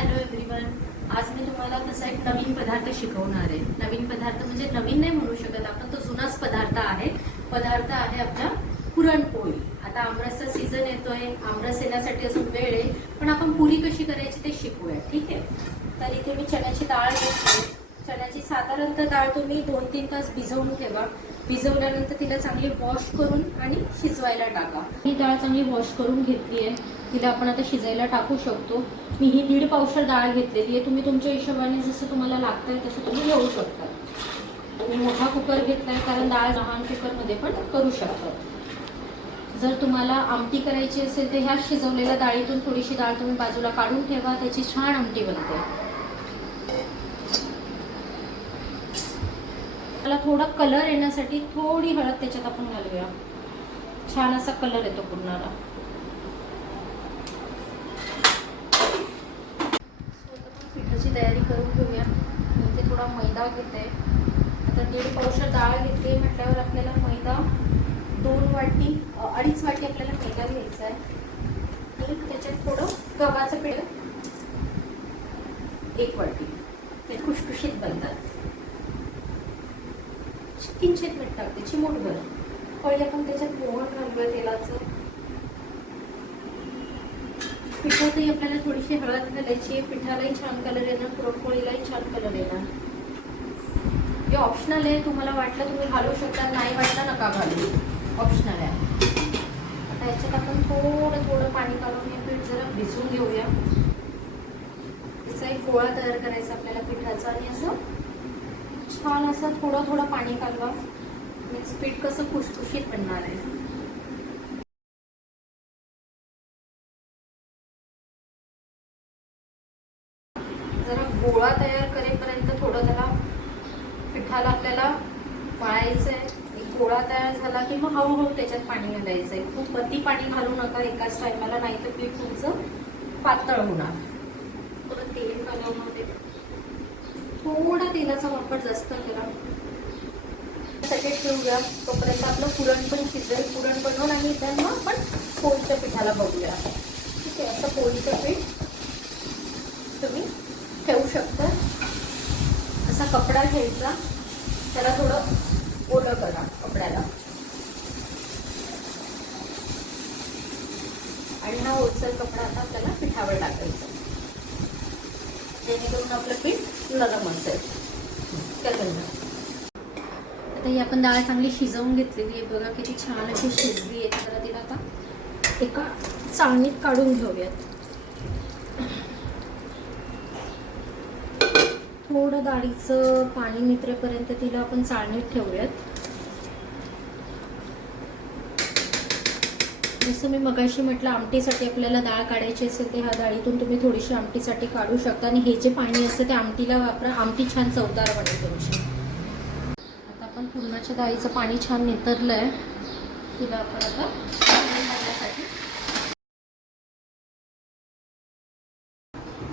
Hello everyone आज मी तुम्हाला तसा एक नवीन पदार्थ शिकवणार आहे. नवीन पदार्थ म्हणजे नवीन नाही म्हणू शकत आपण तो जुनाच पदार्थ आहे. पदार्थ आहे आपला पुरणपोळी. आता आमरसचा सीझन येतोय आमरस येण्यासाठी अजून वेळ आहे पण आपण पुरी कशी करायची ते शिकूया ठीक आहे? तर इथे मी चण्याची डाळ घेतली. चण्याची साधारणतः डाळ तुम्ही दोन तीन तास भिजवून ठेवा. भिजवल्यानंतर तिला चांगली वॉश करून आणि शिजवायला टाका. ही डाळ चांगली वॉश करून घेतली आहे तिला आपण आता शिजायला टाकू शकतो. मी ही दीड पावशर डाळ घेतलेली आहे. तुम्ही तुमच्या हिशोबाने जसं तुम्हाला लागतंय तसं तुम्ही घेऊ शकता. मोठा कुकर घेतलाय कारण डाळ लहान कुकरमध्ये पण करू शकतात जर तुम्हाला आमटी करायची असेल तर ह्या शिजवलेल्या डाळीतून थोडीशी डाळ तुम्ही बाजूला काढून ठेवा. त्याची छान आमटी बनते. आपला थोडा कलर येण्यासाठी थोडी हळद त्याच्यात आपण घालूया. छान असा कलर येतो पूर्णाला. पिठाची तयारी करून घेऊया. इथे थोडा मैदा घेते. आता दीड पावशर डाळ घेते. म्हटल्यावर आपल्याला मैदा दोन वाटी अडीच वाटी आपल्याला मैदा घ्यायचा आहे. त्याच्यात थोडं गव्हाचं पीठ एक वाटी. ते खुशखुशीत बनतात. किंचित मीठ टाकते चिमूटभर पहिले आपण त्याच्यात मोहन घालूया तेलाचं. पिठातही आपल्याला थोडीशी हळद घालायची आहे. पिठालाही छान कलर येणार पुरणपोळीलाही छान कलर येणार. हे ऑप्शनल आहे तुम्हाला वाटलं तुम्ही घालू शकता नाही वाटलं नका घालू. ऑप्शनल आहे. आता याच्यात आपण थोडं थोडं पाणी काढून हे पीठ जरा भिजून घेऊया. त्याचा एक गोळा तयार करायचा आपल्याला पिठाचा आणि असं. छान असं थोडं थोडं पाणी कालवा मिक्स पीठ कसं खुशखुशीत बनणार आहे. जरा गोळा तयार करेपर्यंत थोडं त्याला पिठाला आपल्याला वाळायचं आहे गोळा तयार झाला की मग हळूहळू त्याच्यात पाणी घालायचं आहे खूप अति पाणी घालू नका. एकाच टायमाला नाही तर पीठ तुमचं पातळ होणार. थोडं तेल घालवणार थोडा तेलाचा वापर जास्त करा. सगळे ठेवूया. तोपर्यंत आपलं पुरण पण शिजेल. पुरण बनवून आणि इथं मग आपण पोळीच्या पिठाला बघूया. ठीक आहे असं पोळीचं पीठ तुम्ही ठेवू शकता. असा कपडा घ्यायचा. त्याला थोडं ओलं करा कपड्याला. आणि हा ओलसर कपडा आता आपल्याला पिठावर टाकायचा. जेणेकरून आपलं पीठ नरम असेल आता ही आपण डाळ चांगली शिजवून घेतलेली आहे. बघा किती छान अशी शिजली आहे तर तिला आता. एका चाळणीत काढून घेऊयात. थोडं डाळीचं पाणी नित्रेपर्यंत तिला आपण चाळणीत ठेवूयात. जसं मी मगाशी म्हटलं आमटीसाठी आपल्याला डाळ काढायची असेल तर ह्या डाळीतून तुम्ही थोडीशी आमटीसाठी काढू शकता. आणि हे जे पाणी असतं ते आमटीला वापरा. आमटी छान चवदार बनेल तुमची. आता आपण पूर्णाच्या डाळीचं पाणी छान नितरलं आहे तिला आपण आता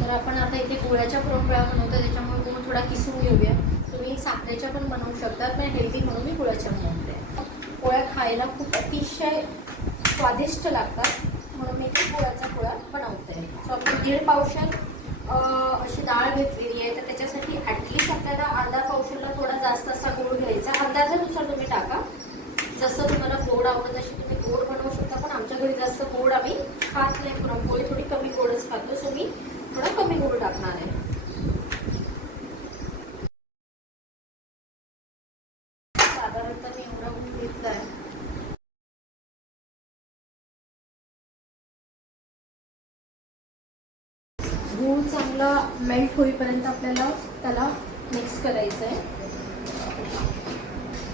तर आपण आता इथे गोळ्याच्या पुरणपोळ्या बनवतो त्याच्यामुळे तुम्ही थोडा किसून घेऊया. तुम्ही साखरेच्या पण बनवू शकता. पण हेल्दी म्हणून मी गुळाच्या बनवते. पोळ्या खायला खूप अतिशय स्वादिष्ट लागतात. म्हणून मी ते पोळ्याचा पोळा बनवते. सो आपण दीड पावशर अशी डाळ घेतलेली आहे. तर त्याच्यासाठी ॲटलिस्ट आपल्याला अर्धा पावशरला थोडा जास्त असा गोड घ्यायचा. अंदाजानुसार तुम्ही टाका. जसं तुम्हाला गोड आवडत अशी तुम्ही गोड बनवू शकता. पण आमच्या घरी जास्त गोड आम्ही खात नाही. पुरणपोळी थोडी कमी गोडच खातो सो मी थोडा कमी गोड टाकणार आहे साधारणतः मी एवढा गूळ घेतलाय गूळ चांगला मेल्ट होईपर्यंत आपल्याला त्याला मिक्स करायचं आहे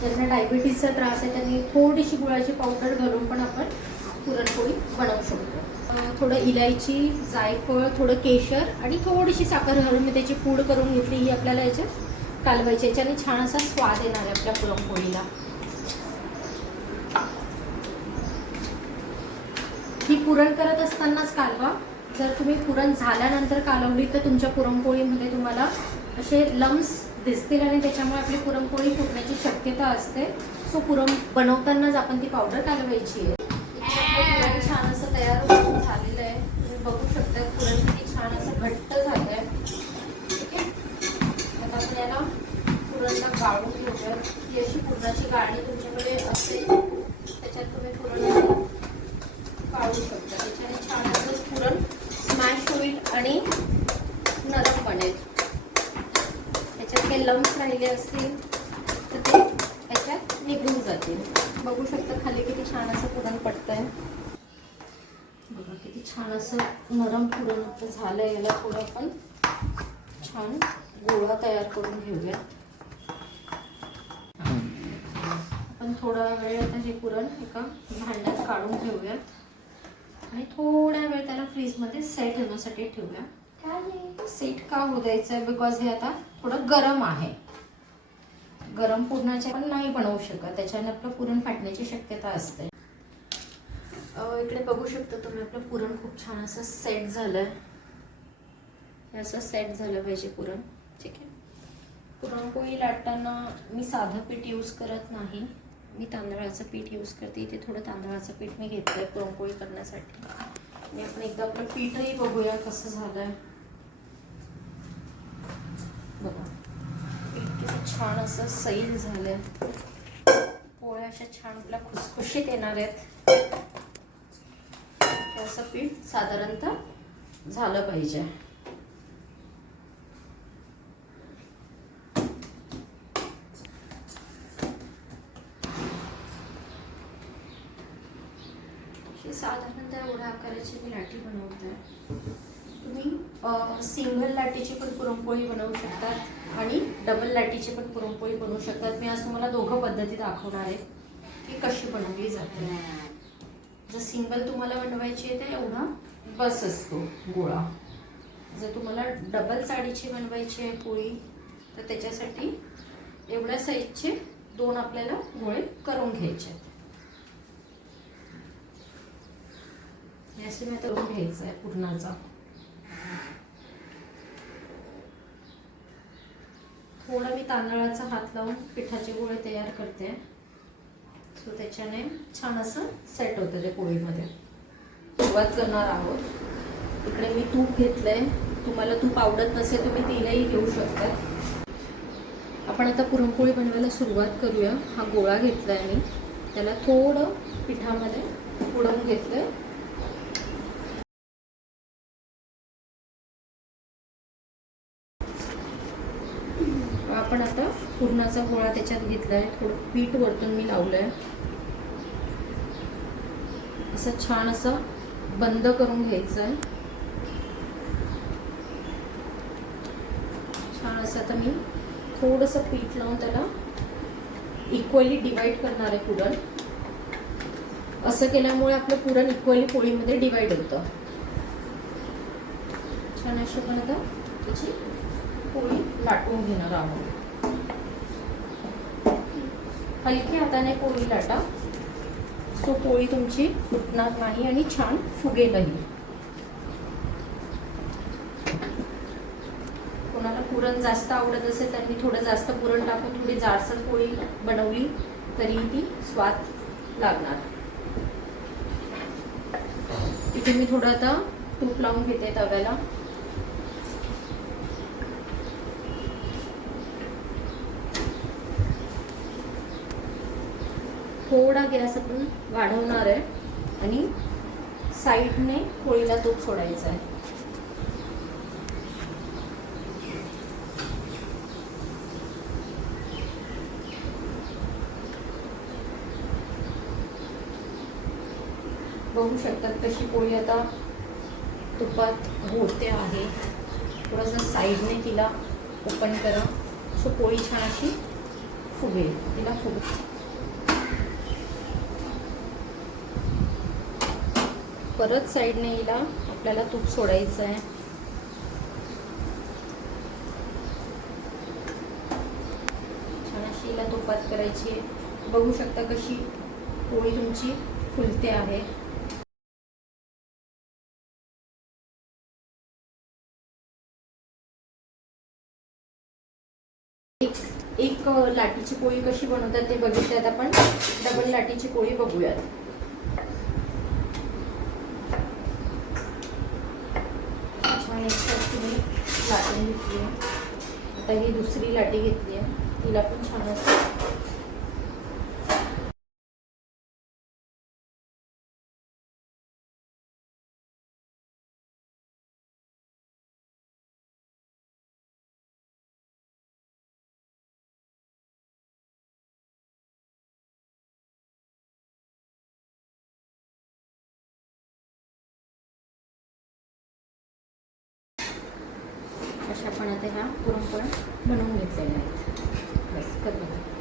ज्यांना डायबिटीजचा त्रास आहे त्यांनी थोडीशी गुळाची पावडर घालून पण आपण पुरणपोळी बनवू शकतो. थोडं इलायची जायफळ थोडं केशर आणि थोडीशी साखर घालून मी त्याची पूड करून घेतली. ही आपल्याला याच्यात कालवायची याच्याने छान असा स्वाद येणार आहे आपल्या पुरणपोळीला. ही पुरण करत असतानाच कालवा जर तुम्ही पुरण झाल्यानंतर कालवली तर तुमच्या पुरणपोळीमध्ये तुम्हाला असे लम्स दिसतील आणि त्याच्यामुळे आपली पुरणपोळी फुटण्याची शक्यता असते. सो पुरण बनवतानाच आपण ती पावडर कालवायची आहे. छान असं तयार होऊन झालेलं आहे तुम्ही बघू शकता पुरण किती छान असं घट्ट झालं गाणी तुमच्याकडे असेल त्याच्यात तुम्ही पुरण काढू शकता त्याच्याने छान असं पुरण स्मॅश होईल आणि नरम बनेल त्याच्यात काही लम्स राहिले असतील तर ते त्याच्यात निघून जातील. बघू शकता खाली किती छान असं पुरण पडतंय. बघा किती छान असं नरम पुरण झालं झालंय याला पुढं आपण. छान गोळा तयार करून घेऊया. आपण थोडा वेळ आता हे पुरण एका भांड्यात काढून घेऊया आणि थोड्या वेळ त्याला फ्रीजमध्ये सेट होण्यासाठी ठेवूया. सेट का होऊ द्यायचं आहे बिकॉज हे आता थोडं गरम आहे. गरम पुरणाचे पण नाही बनवू शकत. त्याच्याने आपलं पुरण फाटण्याची शक्यता असते. इकडे बघू शकता तुम्ही आपलं पुरण खूप छान असं सेट झालंय. हे असं सेट झालं पाहिजे पुरण. ठीक आहे. पुरणपोळी लाटताना मी साधं पीठ यूज करत नाही. मी तांदळाचं पीठ यूज करते. इथे थोडं तांदळाचं पीठ मी घेतलंय पुरणपोळी करण्यासाठी. आणि आपण एकदा आपलं पीठही बघूया कसं झालंय. आहे पीठ किती छान असं सैल झालंय. पोळ्या अशा छान आपल्या खुसखुशीत येणार आहेत. असं पीठ साधारणतः झालं पाहिजे. साधारणतः एवढ्या आकाराची मी लाटी बनवते. तुम्ही सिंगल लाटीची पण पुरणपोळी बनवू शकतात. आणि डबल लाटीची पण पुरणपोळी बनवू शकतात. मी आज तुम्हाला दोघं पद्धती दाखवणार आहे. की कशी बनवली जाते. जर सिंगल तुम्हाला बनवायची आहे तर एवढा बस असतो गोळा. जर तुम्हाला डबल साडीची बनवायची आहे पोळी तर त्याच्यासाठी एवढ्या साईजचे दोन आपल्याला गोळे करून घ्यायचे आहेत. असे मी आता करून घ्यायचं आहे पूर्णाचा थोडं मी तांदळाचा हात लावून पिठाचे गोळे तयार करते. सो त्याच्याने छान असं सेट होतं ते पोळीमध्ये सुरुवात करणार आहोत. इकडे मी तूप घेतलंय. तुम्हाला तूप आवडत नसेल तुम्ही तेलही घेऊ शकता. आपण आता पुरणपोळी बनवायला सुरुवात करूया. हा गोळा घेतलाय मी. त्याला थोडं पिठामध्ये उडवून घेतलंय. आहे आता पुरणाचा गोळा त्याच्यात घेतलाय. थोडं पीठ वरतून मी लावलं आहे असं छान असं बंद करून घ्यायचं आहे छान असं आता मी थोडंसं पीठ लावून त्याला इक्वली डिवाईड करणार आहे पुरण. असं केल्यामुळे आपलं पुरण इक्वली पोळीमध्ये डिवाईड होतं. छान अशी पण आता त्याची पोळी लाटून घेणार आहोत. हलक्या हाताने पोळी लाटा. सो पोळी तुमची फुटणार नाही आणि छान फुगेलही. कोणाला पुरण जास्त आवडत असेल तर मी थोडं जास्त पुरण टाकून थोडी जाडसर पोळी बनवली तरी ती स्वाद लागणार. इथे मी थोडं आता तूप लावून घेते तव्याला. थोडा गॅस आपण वाढवणार आहे आणि साईडने पोळीला तूप सोडायचं आहे. बघू शकतात तशी पोळी आता तुपात होते आहे. थोडंसं साईडने तिला ओपन करा सो पोळी छान अशी फुगेल तिला फुग परत साईडने हिला आपल्याला तूप सोडायचं आहे. छान अशी हिला तुपात करायची आहे. बघू शकता कशी पोळी तुमची फुलते आहे. एक एक लाटीची पोळी कशी बनवतात ते बघितल्यात आपण. डबल लाटीची पोळी बघूयात छान एक सारखी मी लाटून घेतली आहे. आता ही दुसरी लाटी घेतली आहे. तिला पण छान असते आता ह्या पुरणपोळ्या बनवून घेतलेल्या आहेत. बस कर बघा